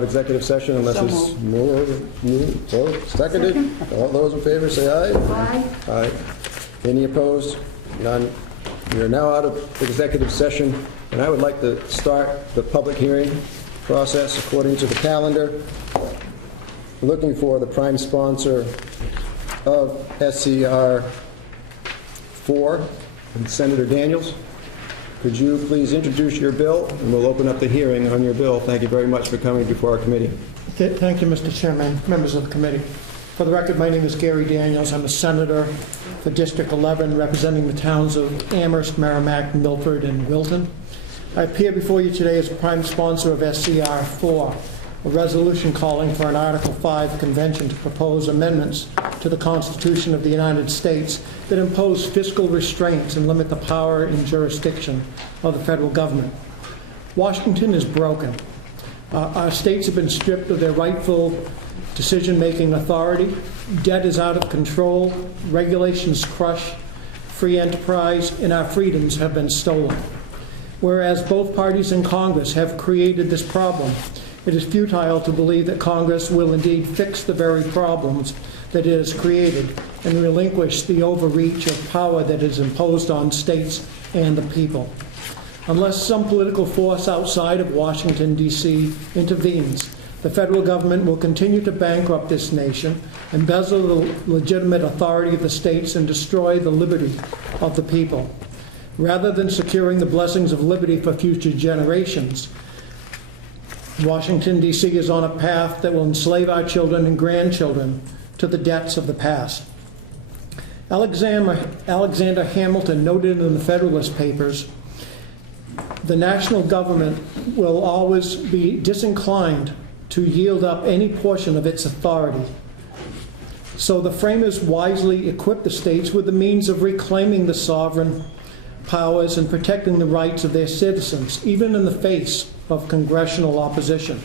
Executive session unless it's moved or seconded. All those in favor say aye. Aye. Aye. Any opposed? None. We are now out of executive session, and I would like to start the public hearing process according to the calendar. Looking for the prime sponsor of SCR4, Senator Daniels. Could you please introduce your bill, and we'll open up the hearing on your bill. Thank you very much for coming before our committee. Thank you, Mr. Chairman, members of the committee. For the record, my name is Gary Daniels. I'm a senator for District 11, representing the towns of Amherst, Merrimack, Milford, and Wilton. I appear before you today as prime sponsor of SCR4, a resolution calling for an Article 5 convention to propose amendments to the Constitution of the United States that impose fiscal restraints and limit the power and jurisdiction of the federal government. Washington is broken. Our states have been stripped of their rightful decision-making authority. Debt is out of control. Regulations crush free enterprise, and our freedoms have been stolen. Whereas both parties in Congress have created this problem, it is futile to believe that Congress will indeed fix the very problems that it has created and relinquish the overreach of power that is imposed on states and the people. Unless some political force outside of Washington, D.C. intervenes, the federal government will continue to bankrupt this nation, embezzle the legitimate authority of the states, and destroy the liberty of the people. Rather than securing the blessings of liberty for future generations, Washington, D.C. is on a path that will enslave our children and grandchildren to the debts of the past. Alexander Hamilton noted in the Federalist Papers, the national government will always be disinclined to yield up any portion of its authority. So the framers wisely equipped the states with the means of reclaiming the sovereign powers and protecting the rights of their citizens, even in the face of congressional opposition.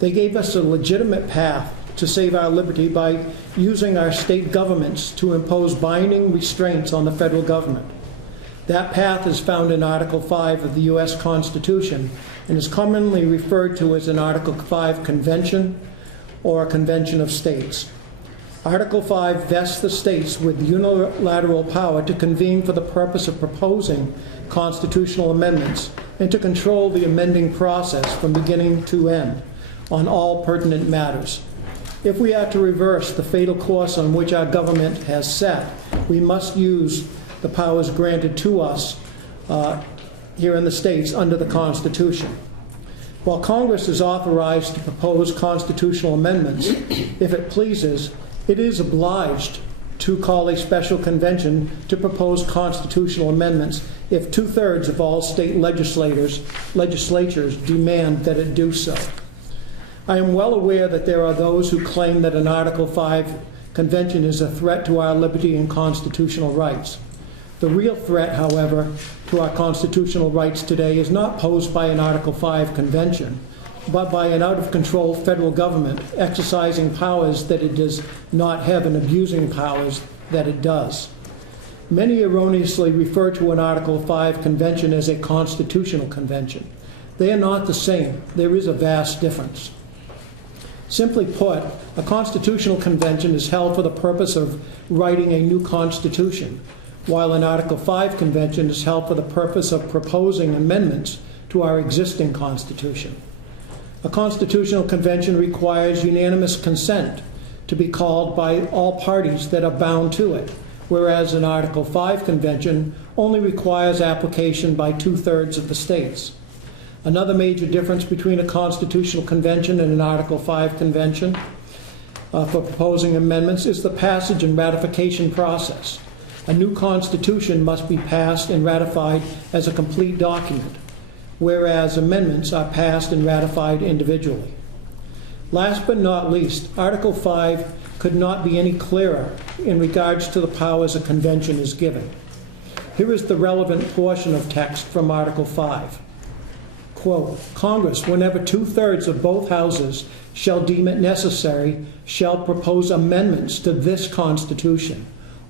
They gave us a legitimate path to save our liberty by using our state governments to impose binding restraints on the federal government. That path is found in Article 5 of the U.S. Constitution and is commonly referred to as an Article 5 Convention or a Convention of States. Article 5 vests the states with unilateral power to convene for the purpose of proposing constitutional amendments and to control the amending process from beginning to end on all pertinent matters. If we are to reverse the fatal course on which our government has set, we must use the powers granted to us here in the states under the Constitution. While Congress is authorized to propose constitutional amendments, if it pleases, it is obliged to call a special convention to propose constitutional amendments if 2/3 of all state legislatures demand that it do so. I am well aware that there are those who claim that an Article 5 convention is a threat to our liberty and constitutional rights. The real threat, however, to our constitutional rights today is not posed by an Article 5 convention, but by an out-of-control federal government exercising powers that it does not have and abusing powers that it does. Many erroneously refer to an Article 5 convention as a constitutional convention. They are not the same. There is a vast difference. Simply put, a constitutional convention is held for the purpose of writing a new constitution, while an Article 5 convention is held for the purpose of proposing amendments to our existing constitution. A constitutional convention requires unanimous consent to be called by all parties that are bound to it, whereas an Article 5 convention only requires application by 2/3 of the states. Another major difference between a constitutional convention and an Article 5 convention for proposing amendments is the passage and ratification process. A new constitution must be passed and ratified as a complete document, whereas amendments are passed and ratified individually. Last but not least, Article 5 could not be any clearer in regards to the powers a convention is given. Here is the relevant portion of text from Article 5. Quote, Congress, whenever 2/3 of both houses shall deem it necessary, shall propose amendments to this Constitution,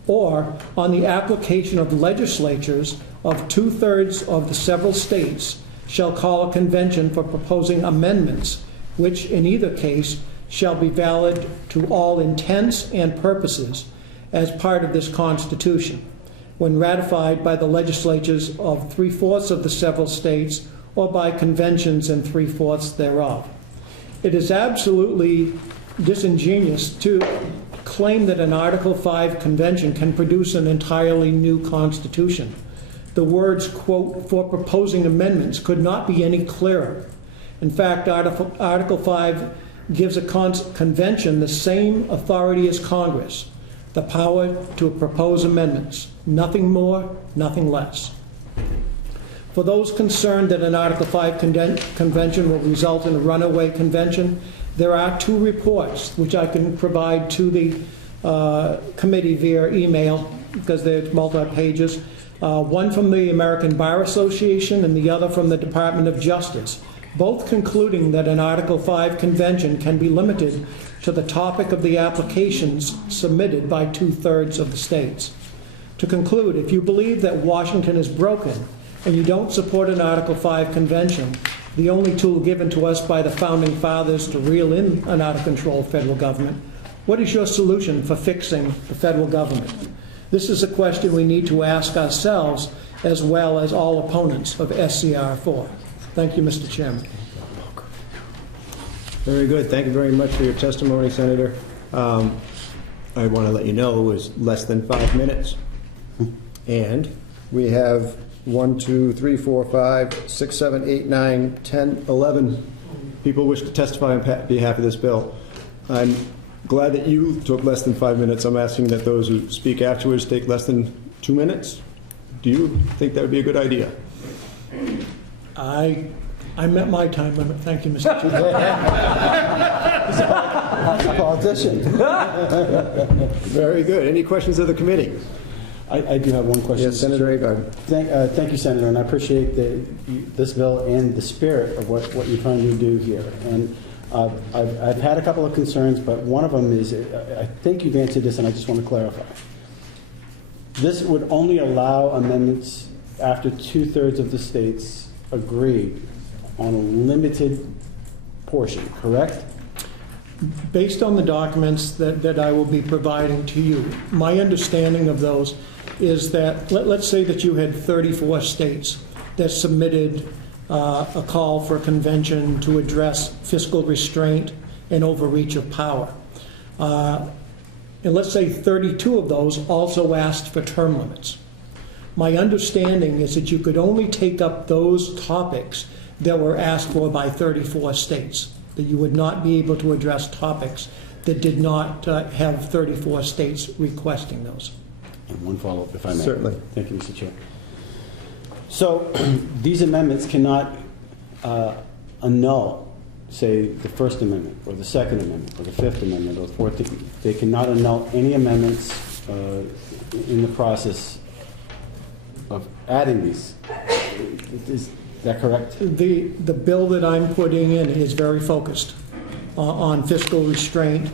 or on the application of legislatures of 2/3 of the several states, shall call a convention for proposing amendments which in either case shall be valid to all intents and purposes as part of this Constitution, when ratified by the legislatures of 3/4 of the several states or by conventions in 3/4 thereof. It is absolutely disingenuous to claim that an Article 5 convention can produce an entirely new Constitution. The words, quote, "for proposing amendments" could not be any clearer. In fact, Article 5 gives a convention the same authority as Congress, the power to propose amendments, nothing more, nothing less. For those concerned that an Article 5 convention will result in a runaway convention, there are 2 reports which I can provide to the committee via email, because they're multi-pages. One from the American Bar Association and the other from the Department of Justice, both concluding that an Article 5 convention can be limited to the topic of the applications submitted by 2/3 of the states. To conclude, if you believe that Washington is broken and you don't support an Article 5 convention, the only tool given to us by the Founding Fathers to reel in an out-of-control federal government, what is your solution for fixing the federal government? This is a question we need to ask ourselves as well as all opponents of SCR4. Thank you, Mr. Chairman. Very good. Thank you very much for your testimony, Senator. I want to let you know it was less than 5 minutes. And we have 1, 2, 3, 4, 5, 6, 7, 8, 9, 10, 11 people wish to testify on behalf of this bill. I'm glad that you took less than 5 minutes. I'm asking that those who speak afterwards take less than 2 minutes. Do you think that would be a good idea? I met my time limit. Thank you, Mr. Chairman. That's a politician. Very good. Any questions of the committee? I do have one question. Yes, Senator Agard. Thank you, Senator, and I appreciate this bill and the spirit of what you're trying to do here. And I've had a couple of concerns, but one of them is, I think you've answered this, and I just want to clarify. This would only allow amendments after 2/3 of the states agree on a limited portion, correct? Based on the documents that I will be providing to you, my understanding of those is that, let's say that you had 34 states that submitted a call for a convention to address fiscal restraint and overreach of power. And let's say 32 of those also asked for term limits. My understanding is that you could only take up those topics that were asked for by 34 states, that you would not be able to address topics that did not have 34 states requesting those. And one follow-up, if I may. Certainly. Thank you, Mr. Chair. So these amendments cannot annul, say, the First Amendment, or the Second Amendment, or the Fifth Amendment, or the 14th. They cannot annul any amendments in the process of adding these. Is that correct? The bill that I'm putting in is very focused on fiscal restraint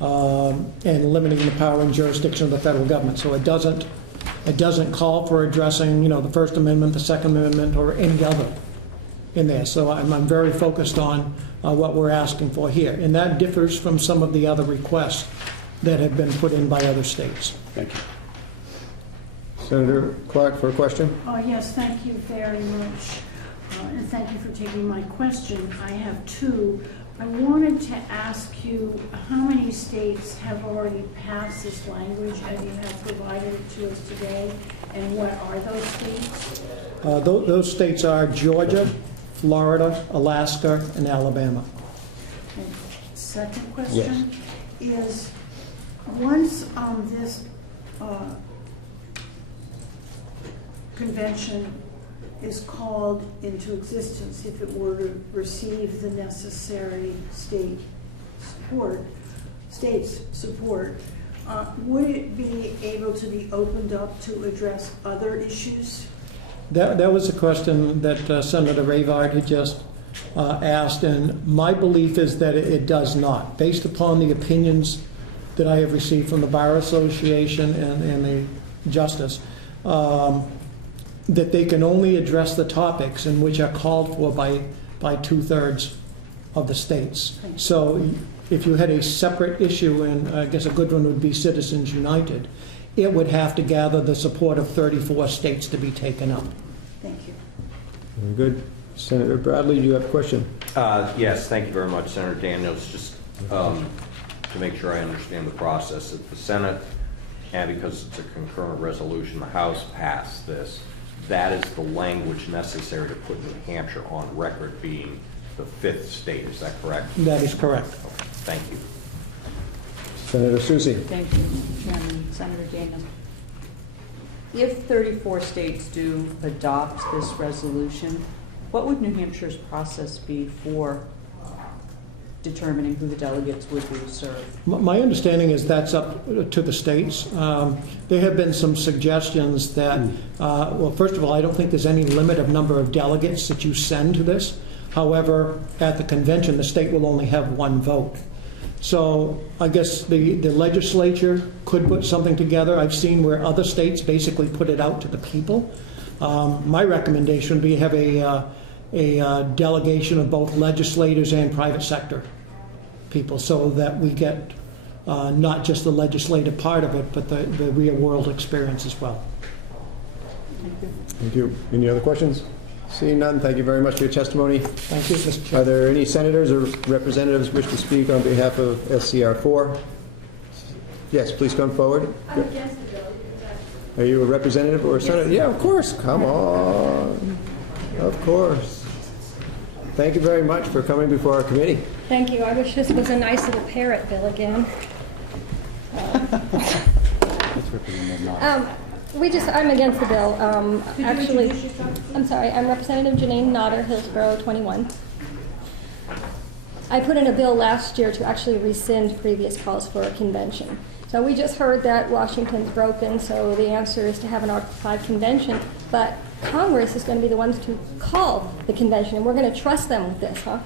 and limiting the power and jurisdiction of the federal government. So it doesn't call for addressing, the First Amendment, the Second Amendment, or any other in there. So I'm very focused on what we're asking for here, and that differs from some of the other requests that have been put in by other states. Thank you. Senator Clark for a question? Yes, thank you very much. And thank you for taking my question. I have 2. I wanted to ask you how many states have already passed this language as you have provided it to us today, and what are those states? Those states are Georgia, Florida, Alaska, and Alabama. And second question is, once this convention is called into existence, if it were to receive the necessary states support, would it be able to be opened up to address other issues? That was a question that Senator Rayvard had just asked, and my belief is that it does not. Based upon the opinions that I have received from the Bar Association and the Justice, that they can only address the topics in which are called for by 2/3 of the states. So if you had a separate issue, and I guess a good one would be Citizens United, it would have to gather the support of 34 states to be taken up. Thank you. Very good. Senator Bradley, do you have a question? Yes, thank you very much, Senator Daniels. Just to make sure I understand the process, if the Senate, and because it's a concurrent resolution, the House passed this, that is the language necessary to put New Hampshire on record being the 5th state. Is that correct? That is correct. Okay, thank you. Senator Susie. Thank you, Chairman. Senator Daniels. If 34 states do adopt this resolution, what would New Hampshire's process be for determining who the delegates would be to serve? My understanding is that's up to the states. There have been some suggestions that, well, first of all, I don't think there's any limit of number of delegates that you send to this. However, at the convention, the state will only have one vote. So I guess the legislature could put something together. I've seen where other states basically put it out to the people. My recommendation would be have a delegation of both legislators and private sector people, so that we get not just the legislative part of it, but the real world experience as well. Thank you. Any other questions? Seeing none, thank you very much for your testimony. Thank you, Mr. Chair. Are there any senators or representatives wish to speak on behalf of SCR4? Yes, please come forward. I'm against the bill. Are you a representative or a senator? Yeah, of course. Come on. Of course. Thank you very much for coming before our committee. Thank you. I wish this was a nice little parrot bill again. I'm against the bill. Actually, I'm sorry, I'm Representative Janine Nodder, Hillsborough 21. I put in a bill last year to actually rescind previous calls for a convention. So we just heard that Washington's broken, so the answer is to have an Article 5 convention, but Congress is going to be the ones to call the convention, and we're going to trust them with this, huh?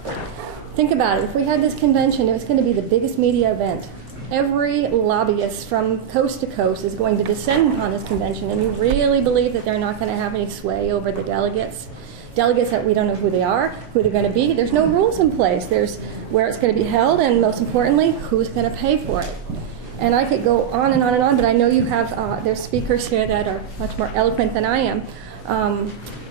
Think about it. If we had this convention, it was going to be the biggest media event. Every lobbyist from coast to coast is going to descend upon this convention, and you really believe that they're not going to have any sway over the delegates? Delegates that we don't know who they are, who they're going to be. There's no rules in place. There's where it's going to be held, and most importantly, who's going to pay for it. And I could go on and on and on, but I know you have, there's speakers here that are much more eloquent than I am.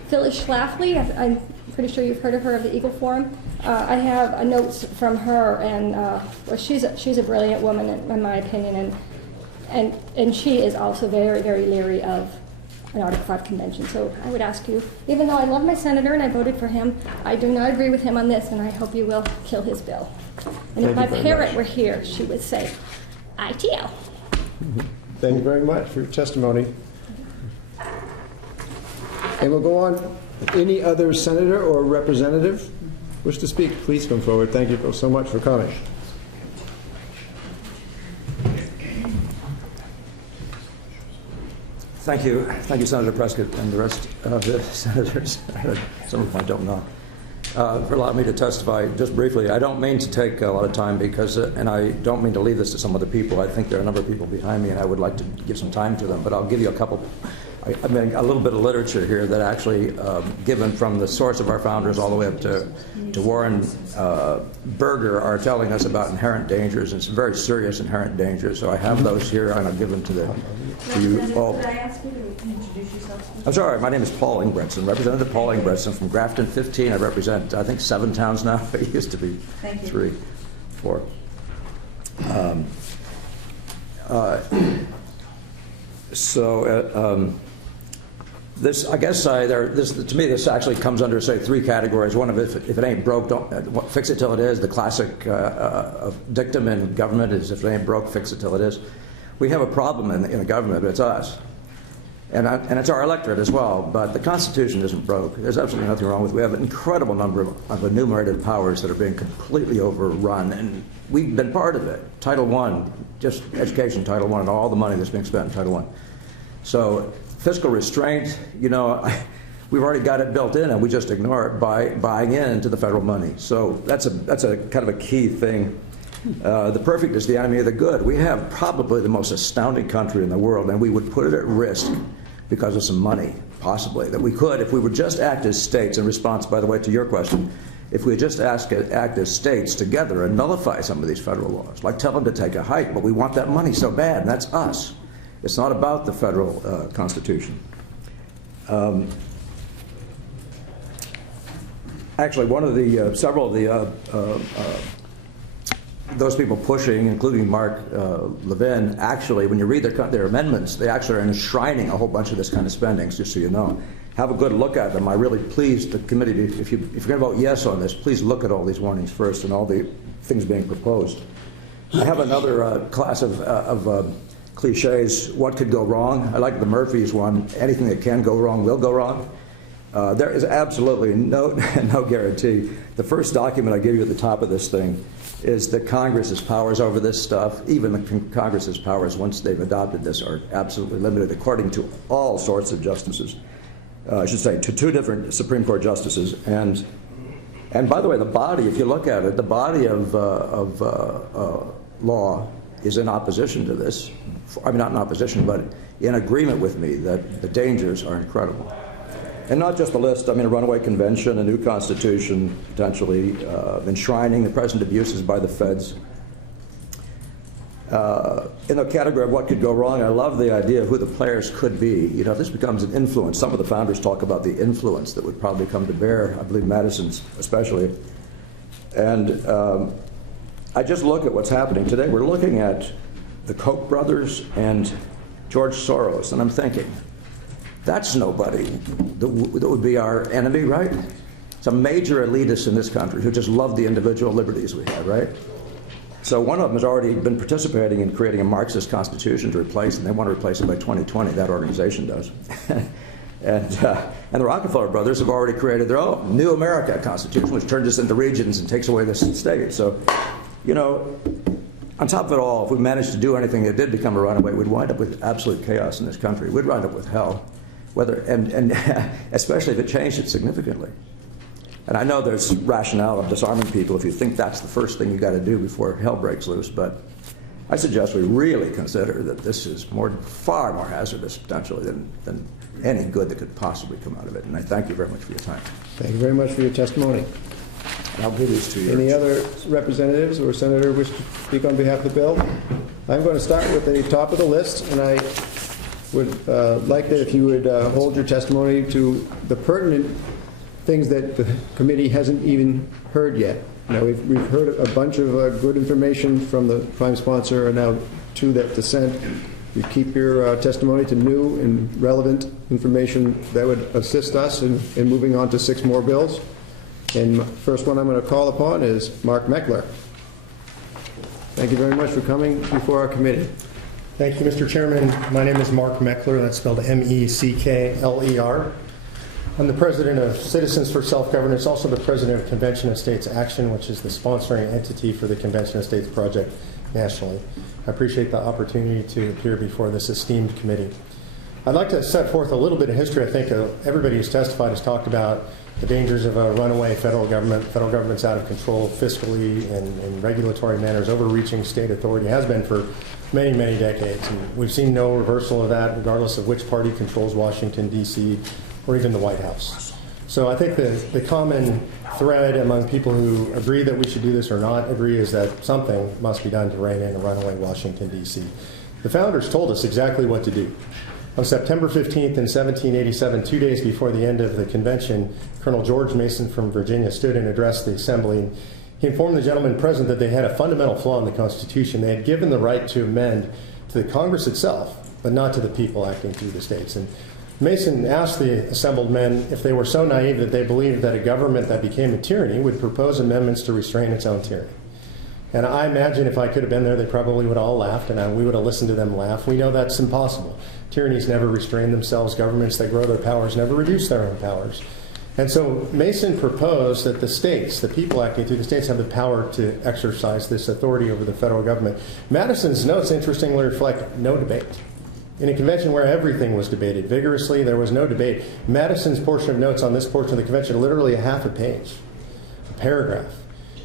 Phyllis Schlafly, I'm pretty sure you've heard of her, of the Eagle Forum. I have notes from her, and well, she's a brilliant woman in my opinion, and she is also very, very leery of an Article 5 convention. So I would ask you, even though I love my senator and I voted for him, I do not agree with him on this, and I hope you will kill his bill. And if my parrot were here, she would say, ITL. Thank you very much for your testimony. And we'll go on. Any other senator or representative wish to speak? Please come forward. Thank you so much for coming. Thank you, Senator Prescott, and the rest of the senators. Some of them I don't know. For allowing me to testify just briefly. I don't mean to take a lot of time because, and I don't mean to leave this to some other people. I think there are a number of people behind me, and I would like to give some time to them. But I'll give you a couple. I mean, a little bit of literature here that actually, given from the source of our founders all the way up to Warren Berger, are telling us about inherent dangers, and some very serious inherent dangers. So I have those here, and I'll give them to you all. Could I ask you to introduce yourself? I'm sorry, my name is Paul Ingbretson, Representative Paul Ingbretson from Grafton 15. I represent, I think, 7 towns now. It used to be 3, 4. This, I guess, to me, this actually comes under, say, 3 categories. One of it, if it ain't broke, don't fix it till it is. The classic dictum in government is, if it ain't broke, fix it till it is. We have a problem in the government, but it's us. And it's our electorate as well, but the Constitution isn't broke. There's absolutely nothing wrong with it. We have an incredible number of enumerated powers that are being completely overrun, and we've been part of it. Title I, just education, Title I, and all the money that's being spent in Title I. So fiscal restraint, you know, we've already got it built in, and we just ignore it by buying into the federal money. So that's a kind of a key thing. The perfect is the enemy of the good. We have probably the most astounding country in the world, and we would put it at risk because of some money, possibly, that we could, if we would just act as states, in response, by the way, to your question, if we just act as states together and nullify some of these federal laws, like tell them to take a hike, but we want that money so bad, and that's us. It's not about the federal Constitution. Actually, one of the several of the those people pushing, including Mark Levin, actually, when you read their amendments, they actually are enshrining a whole bunch of this kind of spending. Just so you know, have a good look at them. I really pleased the committee. If you're going to vote yes on this, please look at all these warnings first and all the things being proposed. I have another class of cliches. What could go wrong? I like the Murphy's one. Anything that can go wrong will go wrong. There is absolutely no guarantee. The first document I give you at the top of this thing is that Congress's powers over this stuff, even the Congress's powers once they've adopted this, are absolutely limited according to all sorts of justices. I should say to 2 different Supreme Court justices. And by the way, the body, if you look at it, the body of law is in opposition to this. I mean, not in opposition, but in agreement with me that the dangers are incredible. And not just the list, I mean, a runaway convention, a new constitution, potentially enshrining the present abuses by the feds. In the category of what could go wrong, I love the idea of who the players could be. You know, if this becomes an influence, some of the founders talk about the influence that would probably come to bear, I believe Madison's especially. And I just look at what's happening today. We're looking at the Koch brothers and George Soros, and I'm thinking, that's nobody that would be our enemy, right? Some major elitists in this country who just love the individual liberties we have, right? So one of them has already been participating in creating a Marxist constitution to replace, and they want to replace it by 2020. That organization does. And the Rockefeller brothers have already created their own New America Constitution, which turns us into regions and takes away the state. So, you know, on top of it all, if we managed to do anything that did become a runaway, we'd wind up with absolute chaos in this country. We'd wind up with hell. And especially if it changed it significantly. And I know there's rationale of disarming people if you think that's the first thing you got to do before hell breaks loose, but I suggest we really consider that this is far more hazardous potentially than any good that could possibly come out of it. And I thank you very much for your time. Thank you very much for your testimony. And I'll give these to you. Any other representatives or senator wish to speak on behalf of the bill? I'm going to start with the top of the list, and I would like that if you would hold your testimony to the pertinent things that the committee hasn't even heard yet. Now, we've heard a bunch of good information from the prime sponsor, and now 2 that dissent. You keep your testimony to new and relevant information that would assist us in moving on to 6 more bills. And first one I'm going to call upon is Mark Meckler. Thank you very much for coming before our committee. Thank you, Mr. Chairman. My name is Mark Meckler. That's spelled M-E-C-K-L-E-R. I'm the president of Citizens for Self-Governance, also the president of Convention of States Action, which is the sponsoring entity for the Convention of States project nationally. I appreciate the opportunity to appear before this esteemed committee. I'd like to set forth a little bit of history. I think everybody who's testified has talked about the dangers of a runaway federal government. Federal government's out of control fiscally and in regulatory manners, overreaching state authority, has been for many, many decades. And we've seen no reversal of that, regardless of which party controls Washington, D.C., or even the White House. So I think the common thread among people who agree that we should do this or not agree is that something must be done to rein in a runaway Washington, D.C. The founders told us exactly what to do. On September 15th in 1787, 2 days before the end of the convention, Colonel George Mason from Virginia stood and addressed the assembly. He informed the gentlemen present that they had a fundamental flaw in the Constitution. They had given the right to amend to the Congress itself, but not to the people acting through the states. And Mason asked the assembled men if they were so naive that they believed that a government that became a tyranny would propose amendments to restrain its own tyranny. And I imagine if I could have been there, they probably would have all laughed, and we would have listened to them laugh. We know that's impossible. Tyrannies never restrain themselves. Governments that grow their powers never reduce their own powers. And so Mason proposed that the states, the people acting through the states, have the power to exercise this authority over the federal government. Madison's notes, interestingly, reflect no debate. In a convention where everything was debated vigorously, there was no debate. Madison's portion of notes on this portion of the convention, literally a half a page, a paragraph.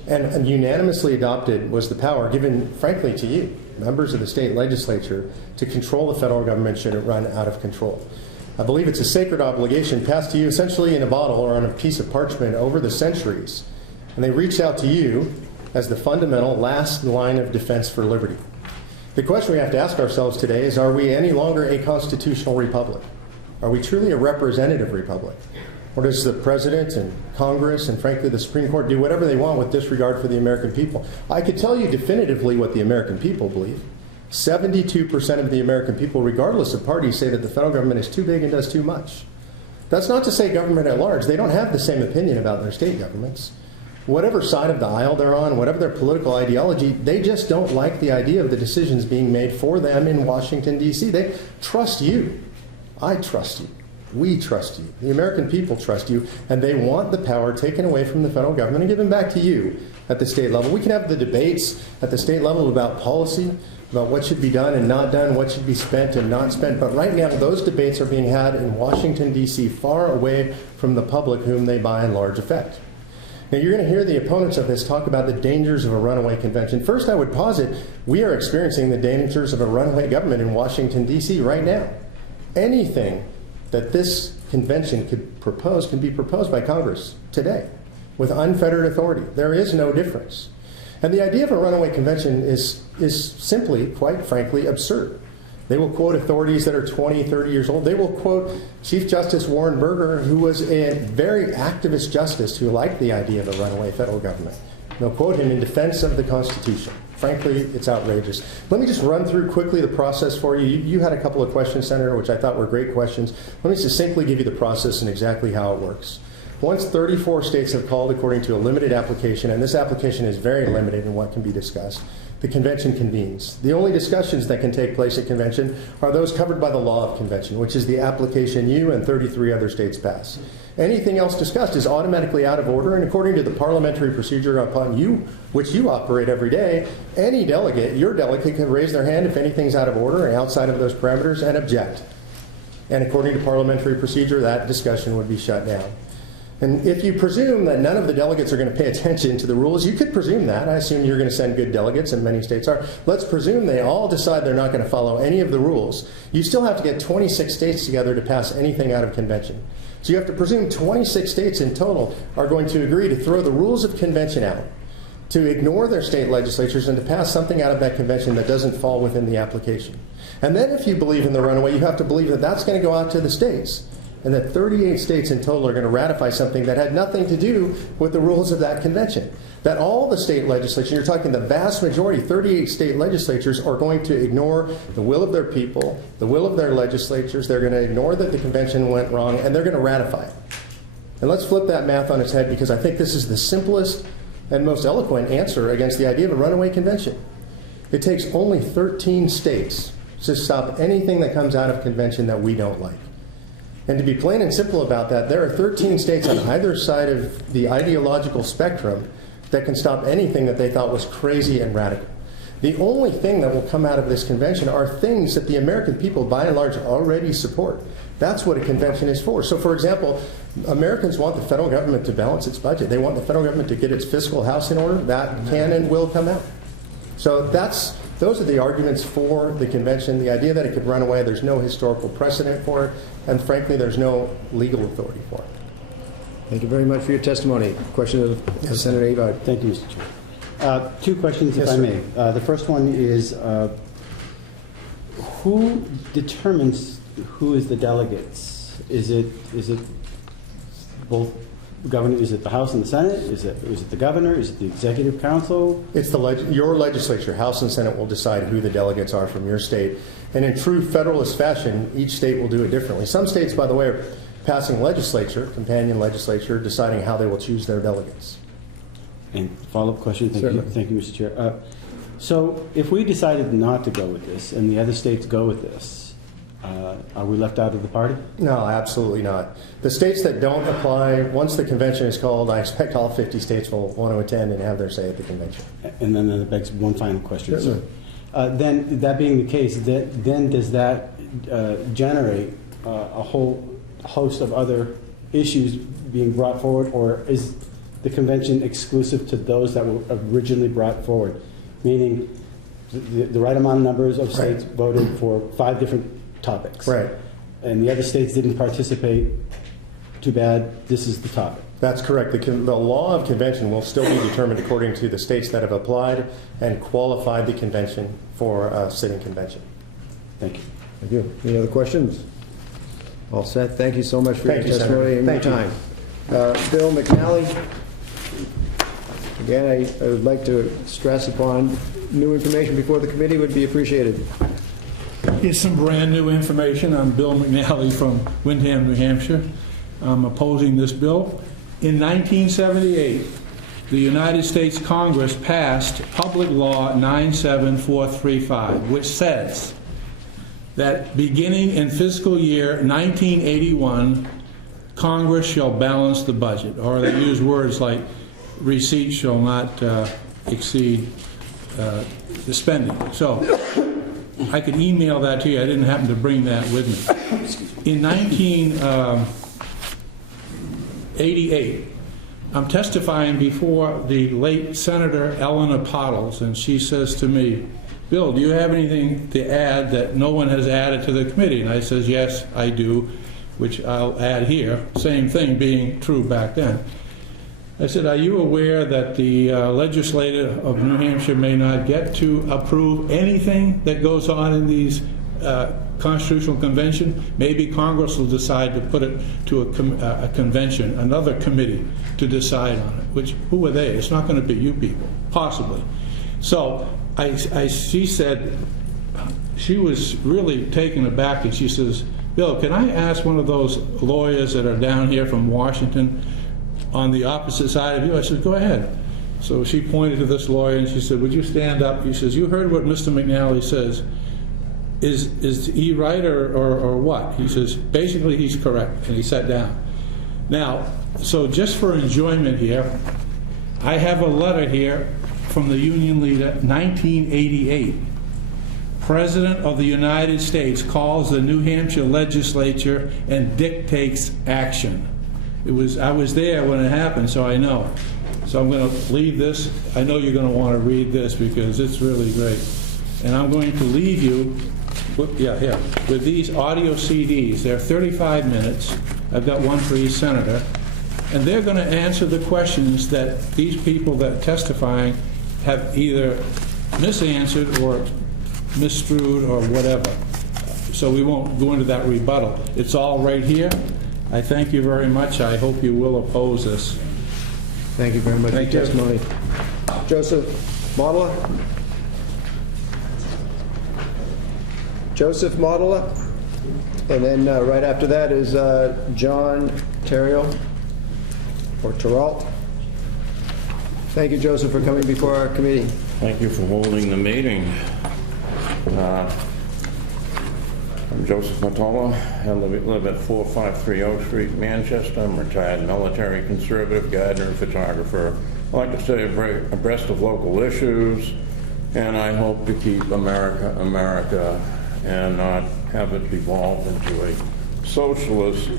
And unanimously adopted was the power given, frankly, to you, members of the state legislature, to control the federal government should it run out of control. I believe it's a sacred obligation passed to you essentially in a bottle or on a piece of parchment over the centuries And they reached out to you as the fundamental last line of defense for liberty. The question we have to ask ourselves today is, are we any longer a constitutional republic? Are we truly a representative republic? Or does the President and Congress and, frankly, the Supreme Court do whatever they want with disregard for the American people? I could tell you definitively what the American people believe. 72% of the American people, regardless of party, say that the federal government is too big and does too much. That's not to say government at large. They don't have the same opinion about their state governments. Whatever side of the aisle they're on, whatever their political ideology, they just don't like the idea of the decisions being made for them in Washington, D.C. They trust you. I trust you. We trust you. The American people trust you, and they want the power taken away from the federal government and given back to you at the state level. We can have the debates at the state level about policy, about what should be done and not done, what should be spent and not spent. But right now, those debates are being had in Washington, D.C., far away from the public whom they by and large affect. Now, you're going to hear the opponents of this talk about the dangers of a runaway convention. First, I would posit we are experiencing the dangers of a runaway government in Washington, D.C. right now. Anything that this convention could propose can be proposed by Congress today with unfettered authority. There is no difference. And the idea of a runaway convention is simply, quite frankly, absurd. They will quote authorities that are 20, 30 years old. They will quote Chief Justice Warren Burger, who was a very activist justice who liked the idea of a runaway federal government. They'll quote him in defense of the Constitution. Frankly, it's outrageous. Let me just run through quickly the process for you. You had a couple of questions, Senator, which I thought were great questions. Let me succinctly give you the process and exactly how it works. Once 34 states have called according to a limited application, and this application is very limited in what can be discussed, the convention convenes. The only discussions that can take place at convention are those covered by the law of convention, which is the application you and 33 other states pass. Anything else discussed is automatically out of order, and according to the parliamentary procedure upon you, which you operate every day, any delegate, your delegate, can raise their hand if anything's out of order and outside of those parameters and object. And according to parliamentary procedure, that discussion would be shut down. And if you presume that none of the delegates are going to pay attention to the rules, you could presume that. I assume you're going to send good delegates, and many states are. Let's presume they all decide they're not going to follow any of the rules. You still have to get 26 states together to pass anything out of convention. So you have to presume 26 states in total are going to agree to throw the rules of convention out, to ignore their state legislatures, and to pass something out of that convention that doesn't fall within the application. And then if you believe in the runaway, you have to believe that that's going to go out to the states, and that 38 states in total are going to ratify something that had nothing to do with the rules of that convention. That all the state legislatures, you're talking the vast majority, 38 state legislatures, are going to ignore the will of their people, the will of their legislatures. They're going to ignore that the convention went wrong, and they're going to ratify it. And let's flip that math on its head, because I think this is the simplest and most eloquent answer against the idea of a runaway convention. It takes only 13 states to stop anything that comes out of convention that we don't like. And to be plain and simple about that, there are 13 states on either side of the ideological spectrum that can stop anything that they thought was crazy and radical. The only thing that will come out of this convention are things that the American people, by and large, already support. That's what a convention is for. So, for example, Americans want the federal government to balance its budget. They want the federal government to get its fiscal house in order. That can and will come out. So those are the arguments for the convention. The idea that it could run away, there's no historical precedent for it, and frankly, there's no legal authority for it. Thank you very much for your testimony. Question of Senator Avard. Thank you, Mr. Chair. Two questions, if I may. The first one is, who determines who is the delegates? Is it both governor? Is it the House and the Senate? Is it the governor? Is it the Executive Council? It's your legislature, House and Senate, will decide who the delegates are from your state. And in true Federalist fashion, each state will do it differently. Some states, by the way, are passing legislature, companion legislature, deciding how they will choose their delegates. And follow-up question. Thank you, Mr. Chair. So if we decided not to go with this and the other states go with this, are we left out of the party? No, absolutely not. The states that don't apply, once the convention is called, I expect all 50 states will want to attend and have their say at the convention. And then that begs one final question. Yes, sir. Then, that being the case, then does that generate a whole host of other issues being brought forward, or is the convention exclusive to those that were originally brought forward? Meaning the right amount of numbers of states voted for 5 different topics. Right. And the other states didn't participate. Too bad, this is the topic. That's correct. The law of convention will still be determined according to the states that have applied and qualified the convention for a sitting convention. Thank you. Thank you. Any other questions? All set. Thank you so much for your Thank you, testimony and your Senator. time. Bill McNally, again, I would like to stress upon new information before the committee would be appreciated. Here's some brand new information. I'm Bill McNally from Windham, New Hampshire. I'm opposing this bill. In 1978, the United States Congress passed Public Law 97435, which says that beginning in fiscal year 1981, Congress shall balance the budget, or they use words like receipts shall not exceed the spending. So I could email that to you. I didn't happen to bring that with me. In 1988, I'm testifying before the late Senator Eleanor Pottles, and she says to me, Bill, do you have anything to add that no one has added to the committee? And I says, yes, I do, which I'll add here, same thing being true back then. I said, are you aware that the legislature of New Hampshire may not get to approve anything that goes on in these constitutional convention? Maybe Congress will decide to put it to a convention, another committee to decide on it, which, who are they? It's not going to be you people, possibly. So she said, she was really taken aback, and she says, Bill, can I ask one of those lawyers that are down here from Washington on the opposite side of you? I said, go ahead. So she pointed to this lawyer and she said, would you stand up? He says, you heard what Mr. McNally says. Is he right or what? He says, basically he's correct. And he sat down. Now, so just for enjoyment here, I have a letter here from the Union Leader, 1988. President of the United States calls the New Hampshire legislature and dictates action. I was there when it happened, so I know. So I'm going to leave this. I know you're going to want to read this because it's really great. And I'm going to leave you with these audio CDs. They're 35 minutes. I've got one for each senator. And they're going to answer the questions that these people that are testifying have either misanswered or misstrued or whatever. So we won't go into that rebuttal. It's all right here. I thank you very much. I hope you will oppose this. Thank you very much for your testimony. Joseph Mottala? Joseph Mottala? And then right after that is John Terrell, or Terralt. Thank you, Joseph, for coming before our committee. Thank you for holding the meeting. I'm Joseph Mottala. I live at 453 Oak Street, Manchester. I'm a retired military conservative, guider, and photographer. I like to stay abreast of local issues, and I hope to keep America, America, and not have it devolve into a socialist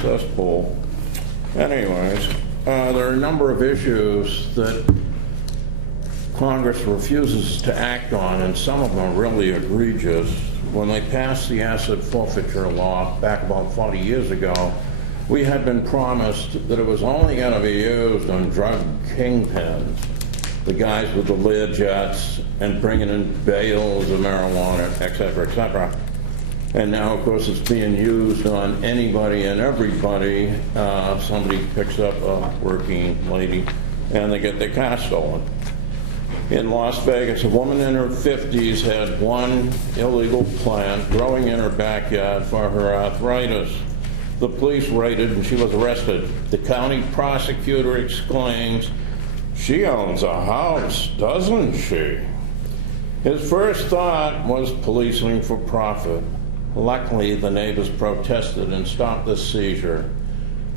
cesspool. Anyways, there are a number of issues that Congress refuses to act on, and some of them are really egregious. When they passed the asset forfeiture law back about 40 years ago, we had been promised that it was only going to be used on drug kingpins, the guys with the Learjets and bringing in bales of marijuana, et cetera, et cetera. And now, of course, it's being used on anybody and everybody. Somebody picks up a working lady and they get their car stolen. In Las Vegas, a woman in her 50s had one illegal plant growing in her backyard for her arthritis. The police raided and she was arrested. The county prosecutor exclaims, "She owns a house, doesn't she?" His first thought was policing for profit. Luckily, the neighbors protested and stopped the seizure.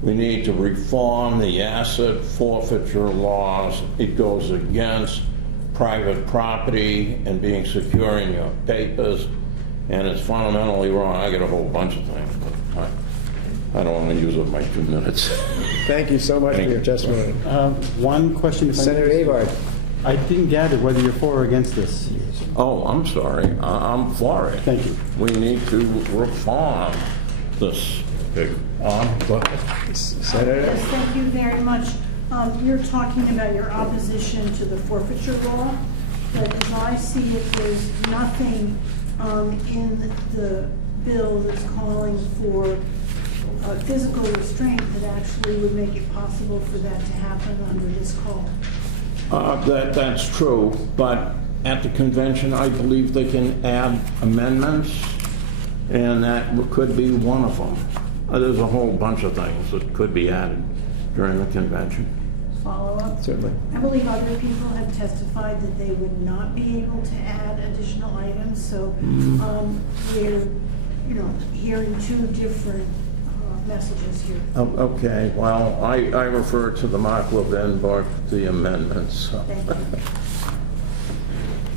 We need to reform the asset forfeiture laws. It goes against private property and being secure in your papers, and it's fundamentally wrong. I got a whole bunch of things, but I don't want to use up my 2 minutes. Thank you so much for your testimony. One question, if I may. Senator Avard. I didn't gather whether you're for or against this. Oh, I'm sorry. I'm for it. Thank you. We need to reform this Okay. Go ahead. Senator? Yes, thank you very much. You're talking about your opposition to the forfeiture law, but as I see it, there's nothing in the bill that's calling for physical restraint that actually would make it possible for that to happen under this call. That's true, but at the convention, I believe they can add amendments, and that could be one of them. There's a whole bunch of things that could be added during the convention. Follow up? Certainly. I believe other people have testified that they would not be able to add additional items, so we're, hearing two different messages here. Okay, well, I refer to the Mark Levin book, the amendments. Thank you.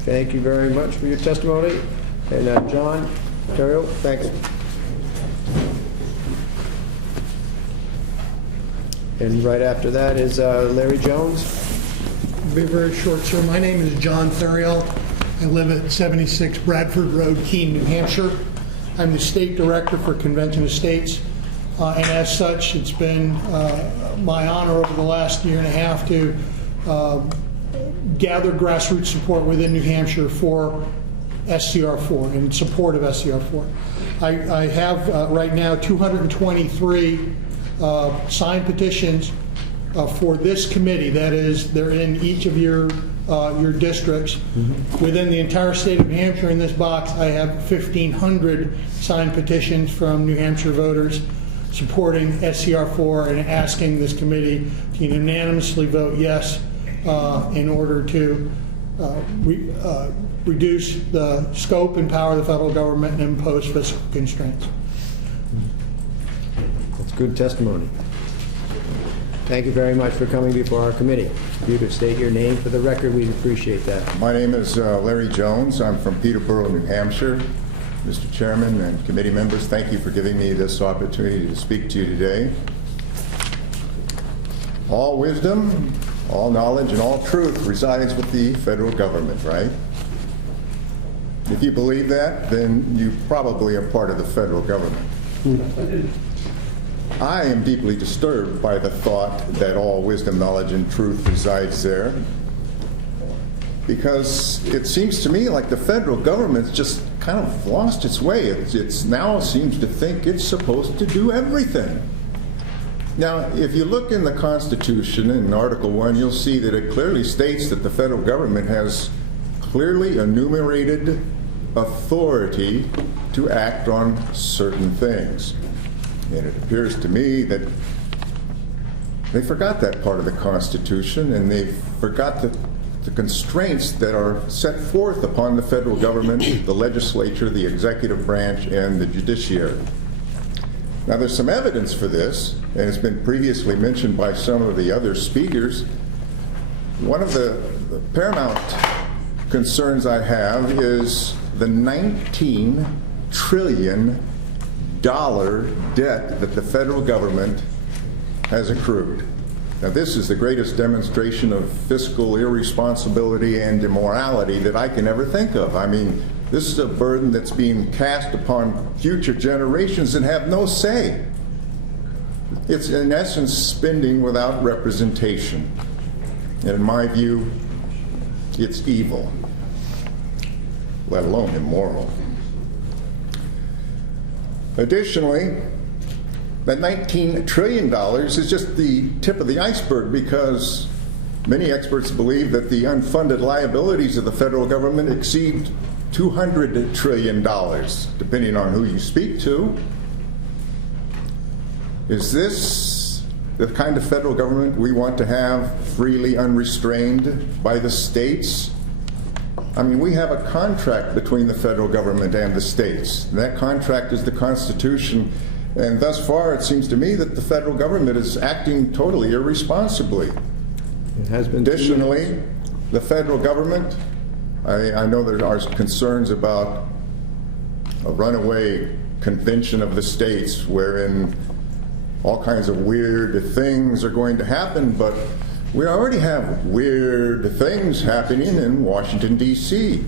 Thank you very much for your testimony. And John Terrell, thanks. And right after that is Larry Jones. Be very short, sir. My name is John Theriel. I live at 76 Bradford Road, Keene, New Hampshire. I'm the state director for Convention of States, and as such, it's been my honor over the last year and a half to gather grassroots support within New Hampshire for SCR4, in support of SCR4. I have right now 223 signed petitions for this committee. That is, they're in each of your districts. Within the entire state of New Hampshire, in this box, I have 1,500 signed petitions from New Hampshire voters supporting SCR4 and asking this committee to unanimously vote yes in order to reduce the scope and power of the federal government and impose fiscal constraints. That's good testimony. Thank you very much for coming before our committee. If you could state your name for the record, we'd appreciate that. My name is Larry Jones. I'm from Peterborough, New Hampshire. Mr. Chairman and committee members, thank you for giving me this opportunity to speak to you today. All wisdom, all knowledge, and all truth resides with the federal government, right? If you believe that, then you probably are part of the federal government. I am deeply disturbed by the thought that all wisdom, knowledge, and truth resides there, because it seems to me like the federal government's just kind of lost its way. It now seems to think it's supposed to do everything. Now, if you look in the Constitution in Article 1, you'll see that it clearly states that the federal government has clearly enumerated authority to act on certain things. And it appears to me that they forgot that part of the Constitution, and they forgot the constraints that are set forth upon the federal government, the legislature, the executive branch, and the judiciary. Now, there's some evidence for this, and it's been previously mentioned by some of the other speakers. One of the paramount concerns I have is the $19 trillion debt that the federal government has accrued. Now, this is the greatest demonstration of fiscal irresponsibility and immorality that I can ever think of. I mean, this is a burden that's being cast upon future generations that have no say. It's, in essence, spending without representation. And in my view, it's evil, let alone immoral. Additionally, that $19 trillion is just the tip of the iceberg, because many experts believe that the unfunded liabilities of the federal government exceed $200 trillion, depending on who you speak to. Is this the kind of federal government we want to have, freely unrestrained by the states? I mean, we have a contract between the federal government and the states. That contract is the Constitution, and thus far it seems to me that the federal government is acting totally irresponsibly. It has been. Additionally, the federal government, I know there are concerns about a runaway convention of the states wherein all kinds of weird things are going to happen, but we already have weird things happening in Washington, D.C.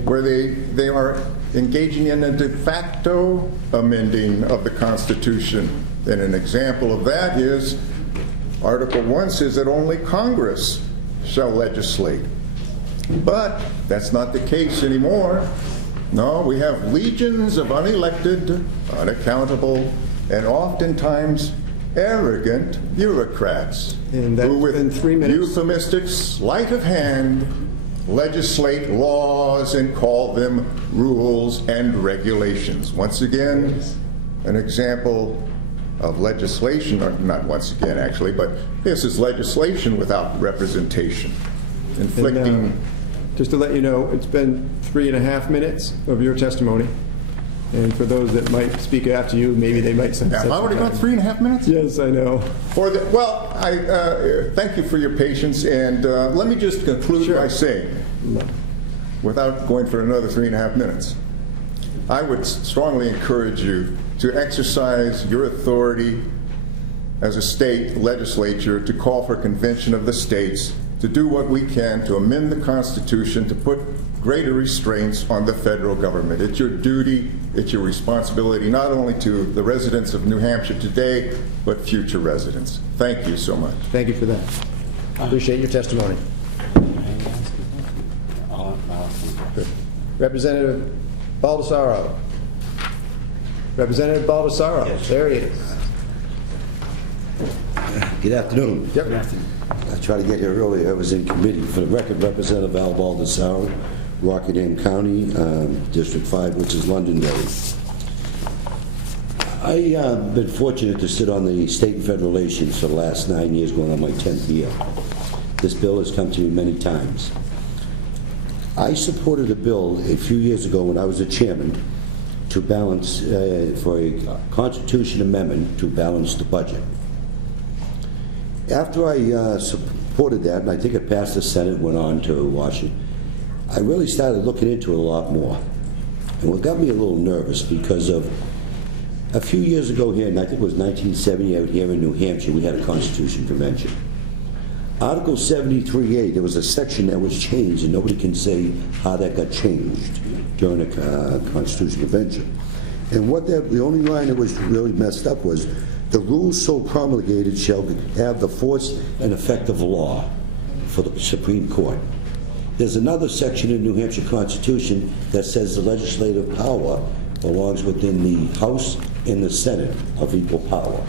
where they are engaging in a de facto amending of the Constitution. And an example of that is Article 1 says that only Congress shall legislate. But that's not the case anymore. No, we have legions of unelected, unaccountable, and oftentimes arrogant bureaucrats who, with 3 minutes, euphemistic sleight of hand, legislate laws and call them rules and regulations. Once again, an example of legislation, or not once again actually, but this is legislation without representation, inflicting. Just to let you know, it's been 3.5 minutes of your testimony. And for those that might speak after you, maybe they might sense. Have I already got 3.5 minutes? Yes, I know. Well, I thank you for your patience, and let me just conclude by saying, without going for another 3.5 minutes, I would strongly encourage you to exercise your authority as a state legislature to call for a convention of the states to do what we can to amend the Constitution to put greater restraints on the federal government. It's your duty, it's your responsibility, not only to the residents of New Hampshire today, but future residents. Thank you so much. Thank you for that. Appreciate your testimony. Representative Baldessaro. Representative Baldessaro. Yes. There he is. Good afternoon. Yep. Good afternoon. I tried to get here earlier. I was in committee. For the record, Representative Al Baldessaro, Rockingham County, District 5, which is Londonderry. I've been fortunate to sit on the state and federal relations for the last 9 years, going on my 10th year. This bill has come to me many times. I supported a bill a few years ago when I was a chairman to balance, for a Constitution amendment to balance the budget. After I supported that, and I think it passed the Senate, went on to Washington, I really started looking into it a lot more. And what got me a little nervous, because of a few years ago here, and I think it was 1970, out here in New Hampshire, we had a Constitution Convention. Article 73A, there was a section that was changed, and nobody can say how that got changed during a Constitution Convention. And what the only line that was really messed up was, the rules so promulgated shall have the force and effect of law for the Supreme Court. There's another section in New Hampshire Constitution that says the legislative power belongs within the House and the Senate of equal power.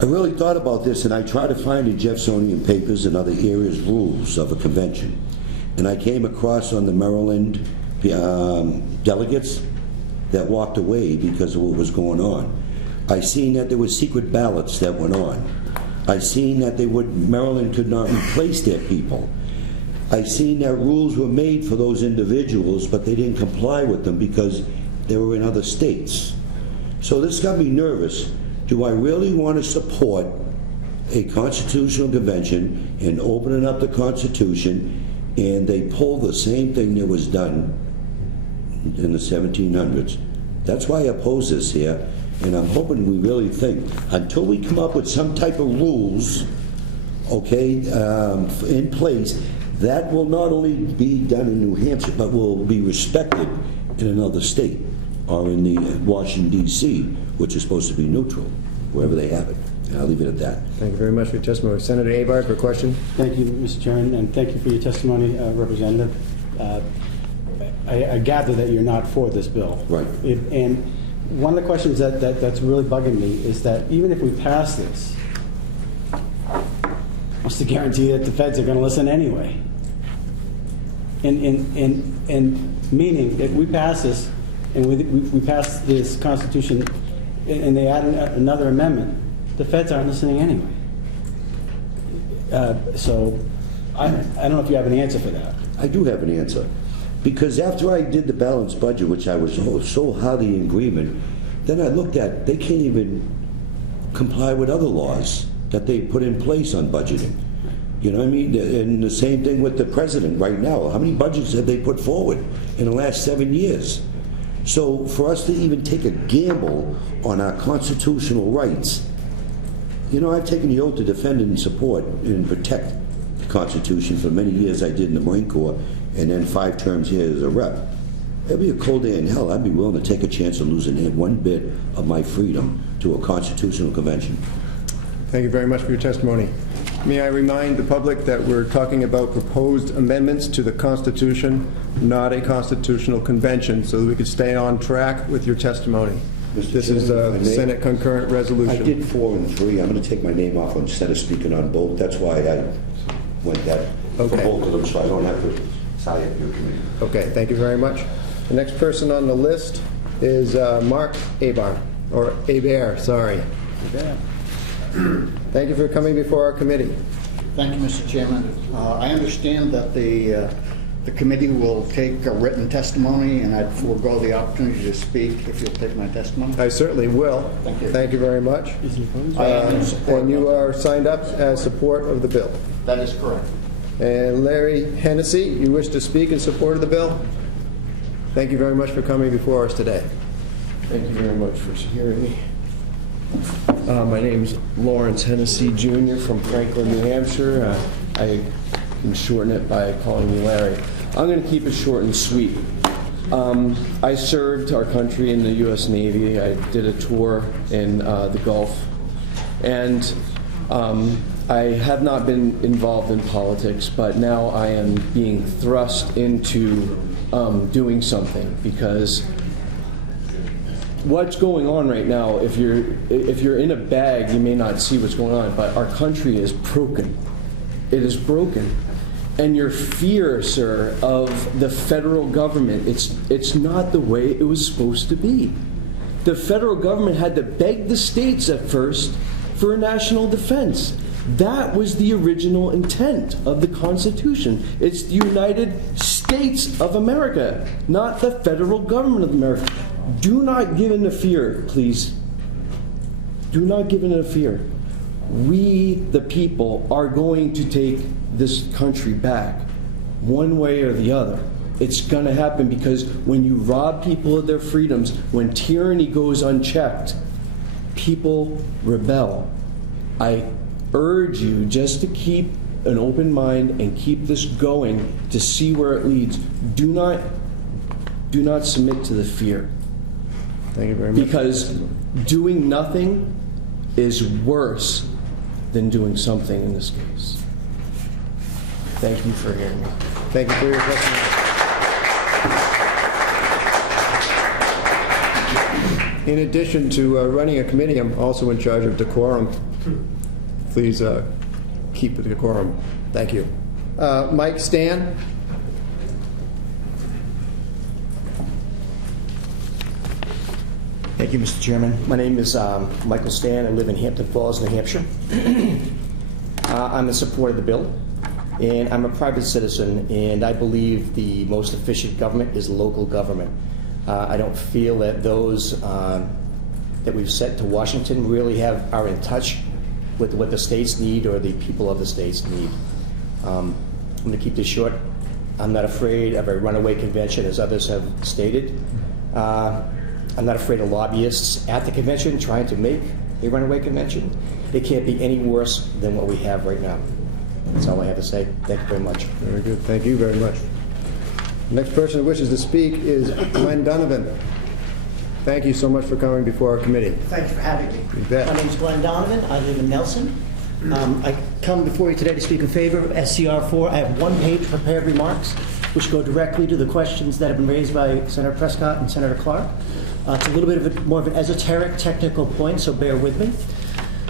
I really thought about this, and I tried to find in Jeffersonian papers and other areas rules of a convention. And I came across on the Maryland delegates that walked away because of what was going on. I seen that there were secret ballots that went on. I seen that Maryland could not replace their people. I seen that rules were made for those individuals, but they didn't comply with them because they were in other states. So this got me nervous. Do I really want to support a constitutional convention and opening up the Constitution, and they pull the same thing that was done in the 1700s? That's why I oppose this here. And I'm hoping we really think, until we come up with some type of rules, okay, in place, that will not only be done in New Hampshire, but will be respected in another state, or in the Washington, D.C., which is supposed to be neutral, wherever they have it. And I'll leave it at that. Thank you very much for your testimony. Senator Abard, for a question. Thank you, Mr. Chairman, and thank you for your testimony, Representative. I gather that you're not for this bill. Right. And one of the questions that's really bugging me is that even if we pass this, what's the guarantee that the feds are going to listen anyway? And meaning, if we pass this, and we pass this Constitution, and they add another amendment, the feds aren't listening anyway. So I don't know if you have an answer for that. I do have an answer. Because after I did the balanced budget, which I was so highly in agreement, then I looked at, they can't even comply with other laws that they put in place on budgeting. You know what I mean? And the same thing with the president right now. How many budgets have they put forward in the last 7 years? So for us to even take a gamble on our constitutional rights, you know, I've taken the oath to defend and support and protect the Constitution. For many years I did in the Marine Corps, and then 5 terms here as a rep. It'd be a cold day in hell. I'd be willing to take a chance of losing one bit of my freedom to a constitutional convention. Thank you very much for your testimony. May I remind the public that we're talking about proposed amendments to the Constitution, not a constitutional convention, so that we could stay on track with your testimony. This is a Senate concurrent resolution. I did 4 and 3. I'm going to take my name off instead of speaking on both. That's why I went that for both of them, so I don't have to tie up your committee. Okay, thank you very much. The next person on the list is Mark Abar, or Abair, sorry. Thank you for coming before our committee. Thank you, Mr. Chairman. I understand that the committee will take a written testimony, and I'd forego the opportunity to speak if you'll take my testimony. I certainly will. Thank you. Thank you very much. I am in support and you are signed up as support of the bill. That is correct. And Larry Hennessy, you wish to speak in support of the bill? Thank you very much for coming before us today. Thank you very much for hearing me. My name is Lawrence Hennessy Jr. from Franklin, New Hampshire. I can shorten it by calling me Larry. I'm going to keep it short and sweet. I served our country in the U.S. Navy. I did a tour in the Gulf. And I have not been involved in politics, but now I am being thrust into doing something, because what's going on right now, if you're in a bag, you may not see what's going on, but our country is broken. It is broken. And your fear, sir, of the federal government, it's not the way it was supposed to be. The federal government had to beg the states at first for a national defense. That was the original intent of the Constitution. It's the United States of America, not the federal government of America. Do not give in to fear, please. Do not give in to fear. We, the people, are going to take this country back, one way or the other. It's going to happen, because when you rob people of their freedoms, when tyranny goes unchecked, people rebel. I urge you just to keep an open mind and keep this going to see where it leads. Do not submit to the fear. Thank you very much. Because doing nothing is worse than doing something in this case. Thank you for hearing me. Thank you for your testimony. In addition to running a committee, I'm also in charge of decorum. Please keep the decorum. Thank you. Mike Stan. Thank you, Mr. Chairman. My name is Michael Stan. I live in Hampton Falls, New Hampshire. I'm in support of the bill, and I'm a private citizen, and I believe the most efficient government is local government. I don't feel that those that we've sent to Washington really are in touch with what the states need or the people of the states need. I'm going to keep this short. I'm not afraid of a runaway convention, as others have stated. I'm not afraid of lobbyists at the convention trying to make a runaway convention. It can't be any worse than what we have right now. That's all I have to say. Thank you very much. Very good. Thank you very much. The next person who wishes to speak is Glenn Donovan. Thank you so much for coming before our committee. Thank you for having me. You bet. My name is Glenn Donovan. I live in Nelson. I come before you today to speak in favor of SCR4. I have 1 page prepared remarks, which go directly to the questions that have been raised by Senator Prescott and Senator Clark. It's a little bit more of an esoteric, technical point, so bear with me.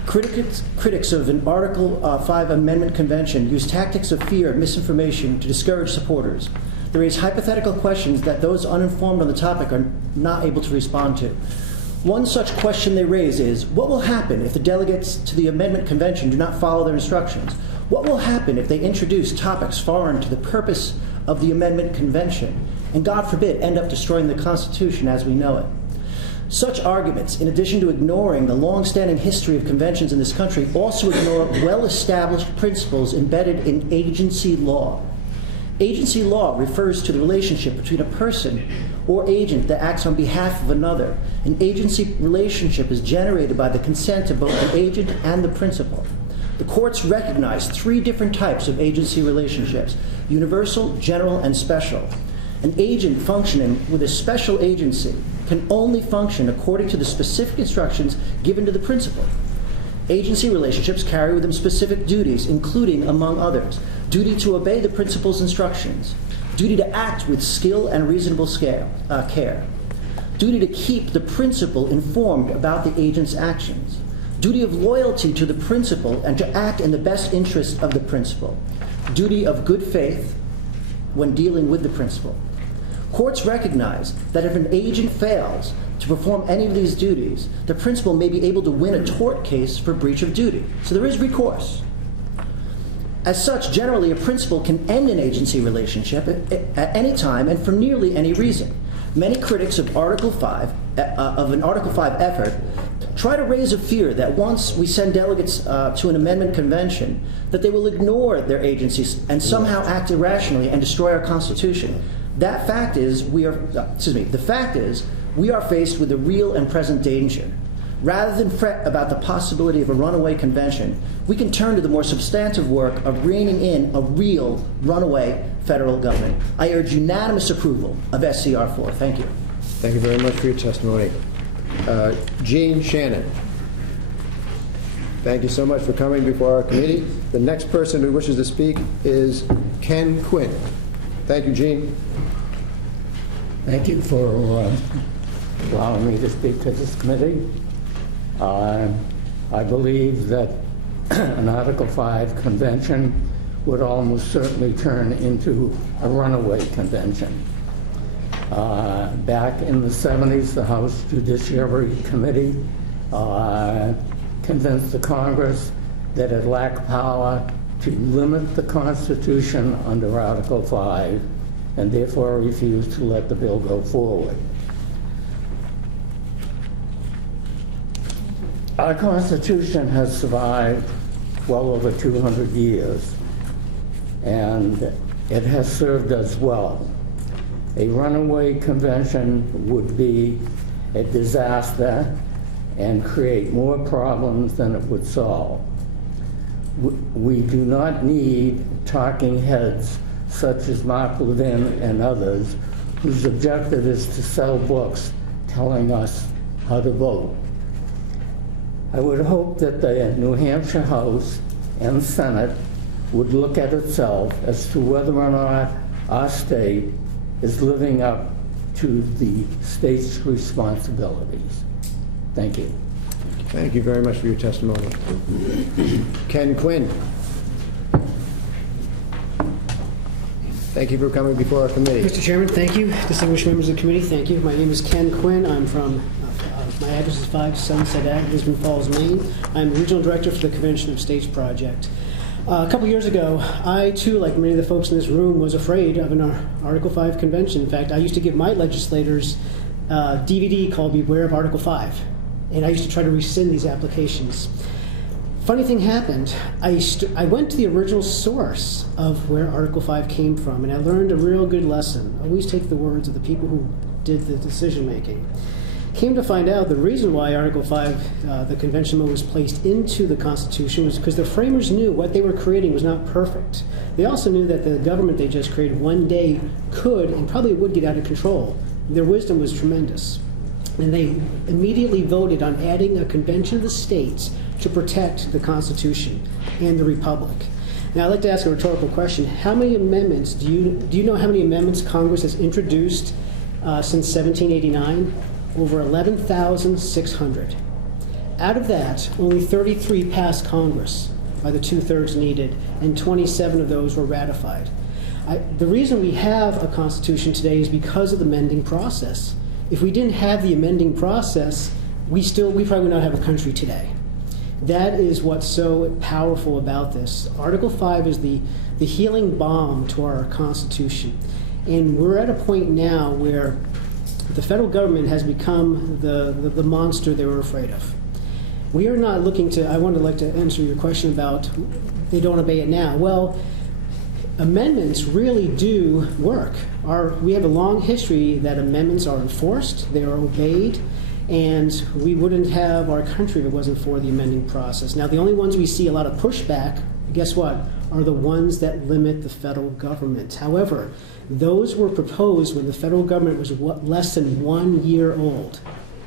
Critics of an Article 5 Amendment Convention use tactics of fear and misinformation to discourage supporters. They raise hypothetical questions that those uninformed on the topic are not able to respond to. One such question they raise is, what will happen if the delegates to the Amendment Convention do not follow their instructions? What will happen if they introduce topics foreign to the purpose of the Amendment Convention, and God forbid, end up destroying the Constitution as we know it? Such arguments, in addition to ignoring the long-standing history of conventions in this country, also ignore well-established principles embedded in agency law. Agency law refers to the relationship between a person or agent that acts on behalf of another. An agency relationship is generated by the consent of both the agent and the principal. The courts recognize 3 different types of agency relationships: universal, general, and special. An agent functioning with a special agency can only function according to the specific instructions given to the principal. Agency relationships carry with them specific duties, including, among others, duty to obey the principal's instructions, duty to act with skill and reasonable care, duty to keep the principal informed about the agent's actions, duty of loyalty to the principal and to act in the best interest of the principal, duty of good faith when dealing with the principal. Courts recognize that if an agent fails to perform any of these duties, the principal may be able to win a tort case for breach of duty. So there is recourse. As such, generally, a principal can end an agency relationship at any time and for nearly any reason. Many critics of Article 5, of an Article 5 effort, try to raise a fear that once we send delegates to an amendment convention, that they will ignore their agencies and somehow act irrationally and destroy our Constitution. The fact is, we are faced with a real and present danger. Rather than fret about the possibility of a runaway convention, we can turn to the more substantive work of reining in a real runaway federal government. I urge unanimous approval of SCR4. Thank you. Thank you very much for your testimony. Jean Shannon. Thank you so much for coming before our committee. The next person who wishes to speak is Ken Quinn. Thank you, Jean. Thank you for allowing me to speak to this committee. I believe that an Article 5 convention would almost certainly turn into a runaway convention. Back in the 70s, the House Judiciary Committee convinced the Congress that it lacked power to limit the Constitution under Article 5 and therefore refused to let the bill go forward. Our Constitution has survived well over 200 years, and it has served us well. A runaway convention would be a disaster and create more problems than it would solve. We do not need talking heads such as Mark Levin and others whose objective is to sell books telling us how to vote. I would hope that the New Hampshire House and Senate would look at itself as to whether or not our state is living up to the state's responsibilities. Thank you. Thank you very much for your testimony. Ken Quinn. Thank you for coming before our committee. Mr. Chairman, thank you. Distinguished members of the committee, thank you. My name is Ken Quinn. I'm from, my address is 5 Sunset Ave, Lisbon Falls, Maine. I'm the Regional Director for the Convention of States Project. A couple years ago, I too, like many of the folks in this room, was afraid of an Article 5 convention. In fact, I used to give my legislators a DVD called Beware of Article 5. And I used to try to rescind these applications. Funny thing happened. I went to the original source of where Article 5 came from, and I learned a real good lesson. Always take the words of the people who did the decision making. Came to find out the reason why Article 5, the convention mode, was placed into the Constitution was because the framers knew what they were creating was not perfect. They also knew that the government they just created one day could and probably would get out of control. Their wisdom was tremendous. And they immediately voted on adding a convention of the states to protect the Constitution and the Republic. Now, I'd like to ask a rhetorical question. How many amendments, do you know how many amendments Congress has introduced since 1789? Over 11,600. Out of that, only 33 passed Congress by the 2/3 needed, and 27 of those were ratified. The reason we have a Constitution today is because of the amending process. If we didn't have the amending process, we probably would not have a country today. That is what's so powerful about this. Article 5 is the healing balm to our Constitution. And we're at a point now where the federal government has become the monster they were afraid of. We are not looking to, I would like to answer your question about they don't obey it now. Well, amendments really do work. We have a long history that amendments are enforced, they are obeyed, And we wouldn't have our country if it wasn't for the amending process. Now, the only ones we see a lot of pushback, guess what, are the ones that limit the federal government. However, those were proposed when the federal government was less than 1 year old.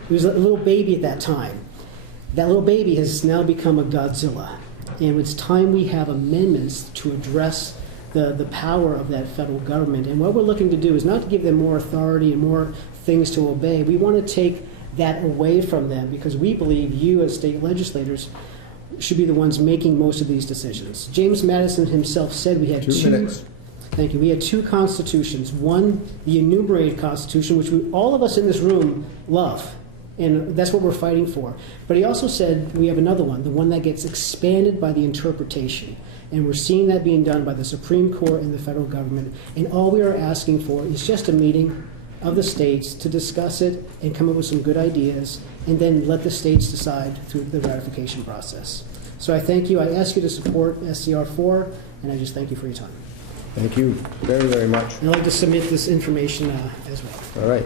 It was a little baby at that time. That little baby has now become a Godzilla. And it's time we have amendments to address the power of that federal government. And what we're looking to do is not to give them more authority and more things to obey. We want to take that away from them because we believe you as state legislators should be the ones making most of these decisions. James Madison himself said we had two minutes. Thank you. We had two constitutions. One, the enumerated constitution, which all of us in this room love. And that's what we're fighting for. But he also said we have another one, the one that gets expanded by the interpretation. And we're seeing that being done by the Supreme Court and the federal government. And all we are asking for is just a meeting of the states to discuss it and come up with some good ideas, and then let the states decide through the ratification process. So I thank you. I ask you to support SCR4, and I just thank you for your time. Thank you very, very much. And I'd like to submit this information as well. All right.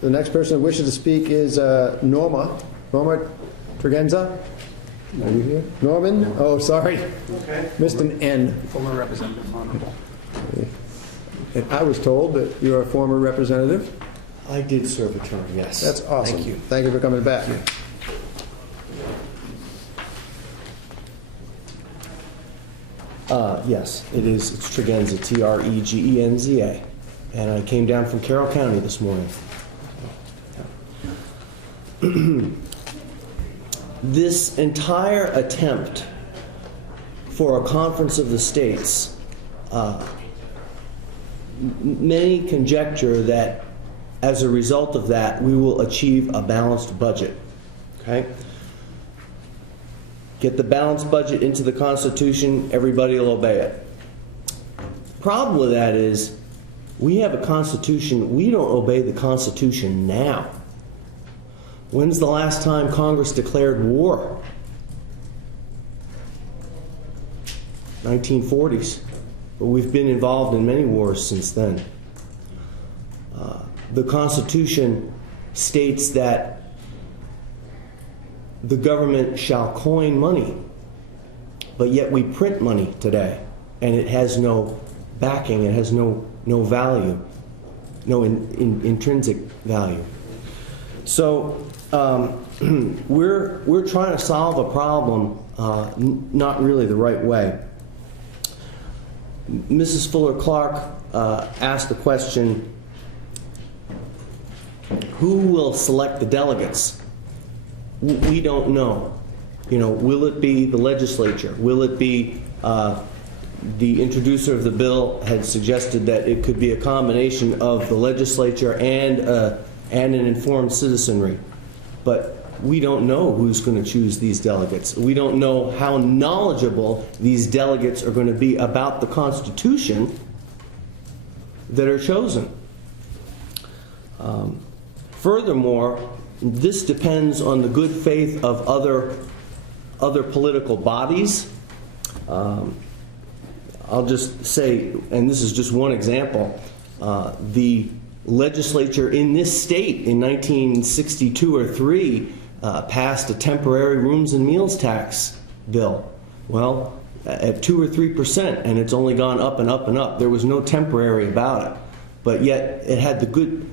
The next person who wishes to speak is Norma Tregenza. Are you here? Norman? Oh, sorry. Okay. Mr. N. Former Representative Honorable. And I was told that you're a former representative. I did serve a term, yes. That's awesome. Thank you. Thank you for coming back. Yes, it is. It's Tregenza, Tregenza. And I came down from Carroll County this morning. This entire attempt for a conference of the states, many conjecture that as a result of that, we will achieve a balanced budget. Okay? Get the balanced budget into the Constitution, everybody will obey it. The problem with that is we have a Constitution, we don't obey the Constitution now. When's the last time Congress declared war? 1940s. But we've been involved in many wars since then. The Constitution states that the government shall coin money, but yet we print money today, and it has no backing, it has no value, no intrinsic value. So we're trying to solve a problem not really the right way. Mrs. Fuller-Clark asked the question, who will select the delegates? We don't know. You know, will it be the legislature? Will it be the introducer of the bill had suggested that it could be a combination of the legislature and an informed citizenry. But we don't know who's going to choose these delegates. We don't know how knowledgeable these delegates are going to be about the Constitution that are chosen. Furthermore, this depends on the good faith of other political bodies. I'll just say, and this is just one example, the legislature in this state in 1962 or 3 passed a temporary rooms and meals tax bill. Well, at 2 or 3%, and it's only gone up and up and up. There was no temporary about it, but yet it had the good.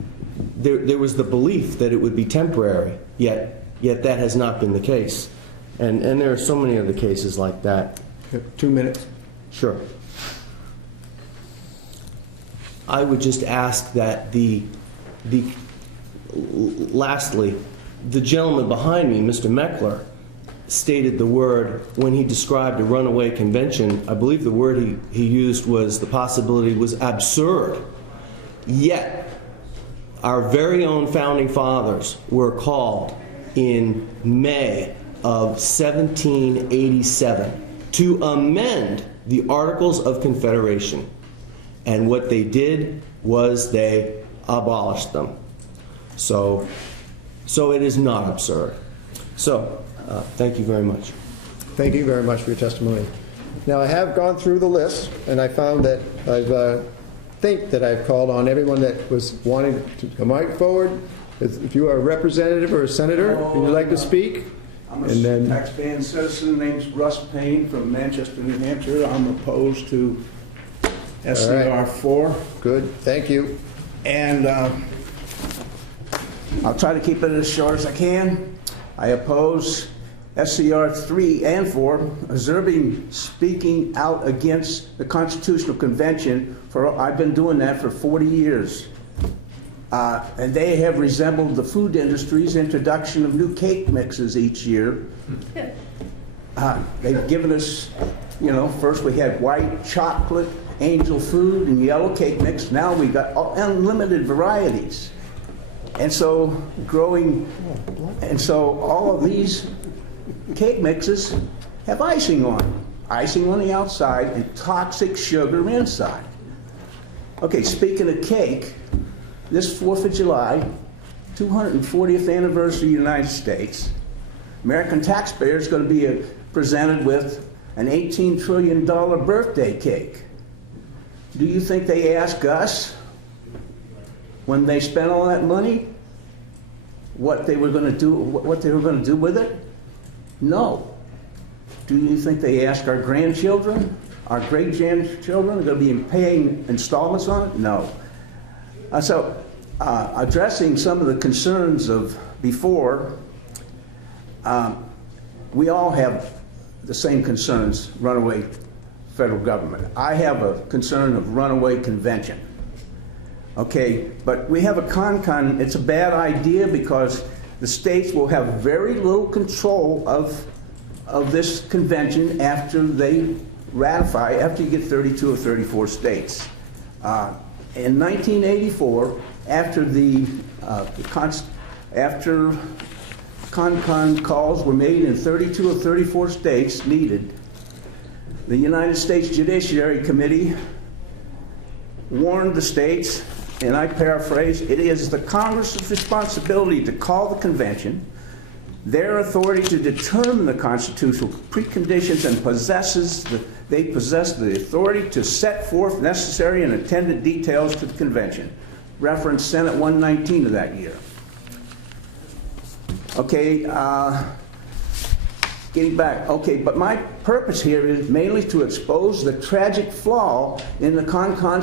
There was the belief that it would be temporary. Yet that has not been the case, and there are so many other cases like that. 2 minutes. Sure. I would just ask that lastly, the gentleman behind me, Mr. Meckler, stated the word when he described a runaway convention. I believe the word he used was the possibility was absurd. Yet, our very own founding fathers were called in May of 1787 to amend the Articles of Confederation. And what they did was they abolished them. So it is not absurd. So, thank you very much. Thank you very much for your testimony. Now, I have gone through the list, and I found that I think that I've called on everyone that was wanting to come right forward If you are a representative or a senator and you'd like to speak, I'm and a then taxpaying citizen named Russ Payne from Manchester, New Hampshire. I'm opposed to SCR4. Good, thank you. And I'll try to keep it as short as I can. I oppose SCR3 and 4, observing speaking out against the Constitutional Convention. I've been doing that for 40 years. And they have resembled the food industry's introduction of new cake mixes each year. They've given us, first we had white chocolate, angel food, and yellow cake mix. Now we got unlimited varieties. And so all of these cake mixes have icing on them. Icing on the outside and toxic sugar inside. Okay, speaking of cake, this 4th of July, 240th anniversary of the United States, American taxpayers are going to be presented with an $18 trillion birthday cake. Do you think they ask us, when they spent all that money, what they were going to do with it? No. Do you think they ask our grandchildren, our great-grandchildren are going to be paying installments on it? No. Addressing some of the concerns of before, we all have the same concerns, runaway federal government. I have a concern of runaway convention. Okay, but we have a con. It's a bad idea because the states will have very little control of this convention after they ratify, after you get 32 or 34 states. In 1984, after con calls were made in 32 or 34 states needed, the United States Judiciary Committee warned the states, and I paraphrase, it is the Congress's responsibility to call the convention, their authority to determine the constitutional preconditions, and they possess the authority to set forth necessary and attendant details to the convention. Reference Senate 119 of that year. Okay, getting back. Okay, but my purpose here is mainly to expose the tragic flaw in the con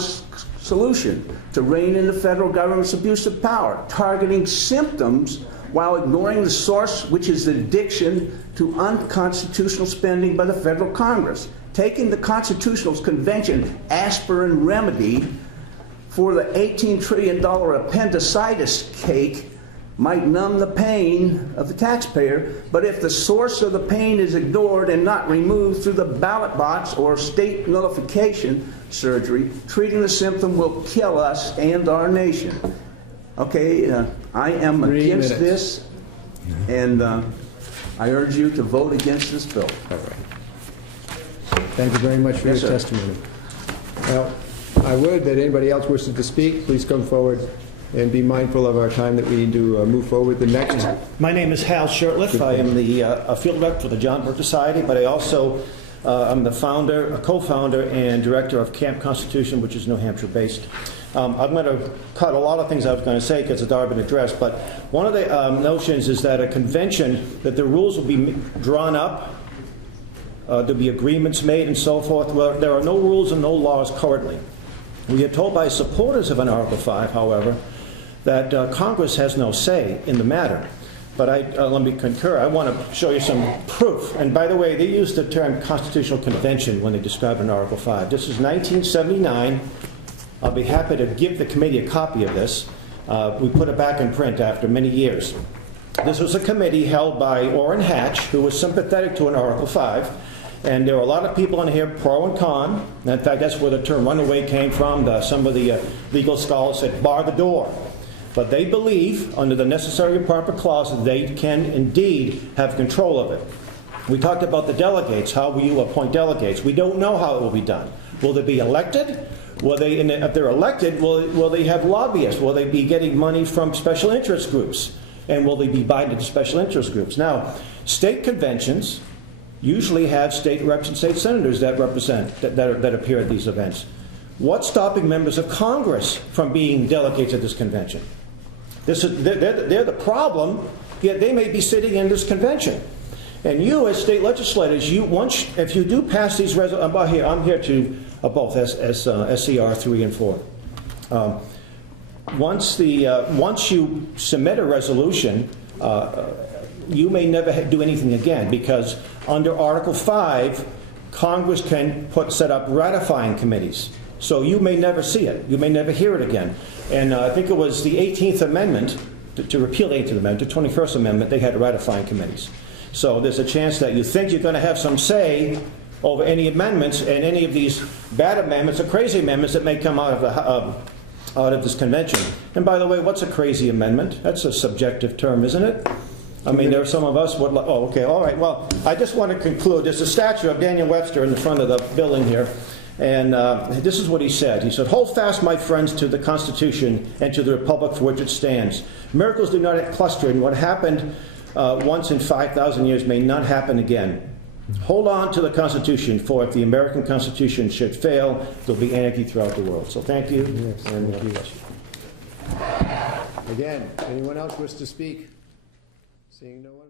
solution to rein in the federal government's abuse of power, targeting symptoms while ignoring the source, which is addiction to unconstitutional spending by the federal Congress. Taking the Constitutional Convention aspirin remedy for the $18 trillion appendicitis cake might numb the pain of the taxpayer, but if the source of the pain is ignored and not removed through the ballot box or state nullification surgery, treating the symptom will kill us and our nation. Okay, I am against this, and I urge you to vote against this bill. All right. Thank you very much for your testimony. Well, I would that anybody else wishes to speak, please come forward and be mindful of our time that we need to move forward. The next. My name is Hal Shirtliff. I am the field rep for the John Birch Society, but I also I'm the founder, co-founder, and director of Camp Constitution, which is New Hampshire-based. I'm going to cut a lot of things I was going to say because it's already been addressed, but one of the notions is that a convention, that the rules will be drawn up, there'll be agreements made and so forth. Well, there are no rules and no laws currently. We are told by supporters of an Article 5, however, that Congress has no say in the matter. But let me concur. I want to show you some proof. And by the way, they use the term Constitutional Convention when they describe an Article 5. This is 1979. I'll be happy to give the committee a copy of this. We put it back in print after many years. This was a committee held by Orrin Hatch, who was sympathetic to an Article 5. And there were a lot of people in here, pro and con. In fact, that's where the term runaway came from. Some of the legal scholars said, bar the door. But they believe, under the necessary and proper clause, that they can indeed have control of it. We talked about the delegates. How will you appoint delegates? We don't know how it will be done. Will they be elected? If they're elected, will they have lobbyists? Will they be getting money from special interest groups? And will they be binded to special interest groups? Now, state conventions usually have state reps and state senators that represent, that appear at these events. What's stopping members of Congress from being delegates at this convention? They're the problem, yet they may be sitting in this convention. And you, as state legislators, if you do pass these resolutions, I'm here to both SCR 3 and 4. Once you submit a resolution, you may never do anything again, because under Article 5, Congress can set up ratifying committees. So you may never see it. You may never hear it again. And I think it was the 18th Amendment, to repeal the 18th Amendment, the 21st Amendment, they had ratifying committees. So there's a chance that you think you're going to have some say over any amendments, and any of these bad amendments or crazy amendments that may come out of this convention. And by the way, what's a crazy amendment? That's a subjective term, isn't it? I mean, there are some of us would like, oh, okay, all right. Well, I just want to conclude. There's a statue of Daniel Webster in the front of the building here. And this is what he said. He said, "Hold fast, my friends, to the Constitution and to the republic for which it stands. Miracles do not cluster, and what happened once in 5,000 years may not happen again. Hold on to the Constitution, for if the American Constitution should fail, there'll be anarchy throughout the world." So thank you. Yes, and again, anyone else wish to speak? Seeing no one.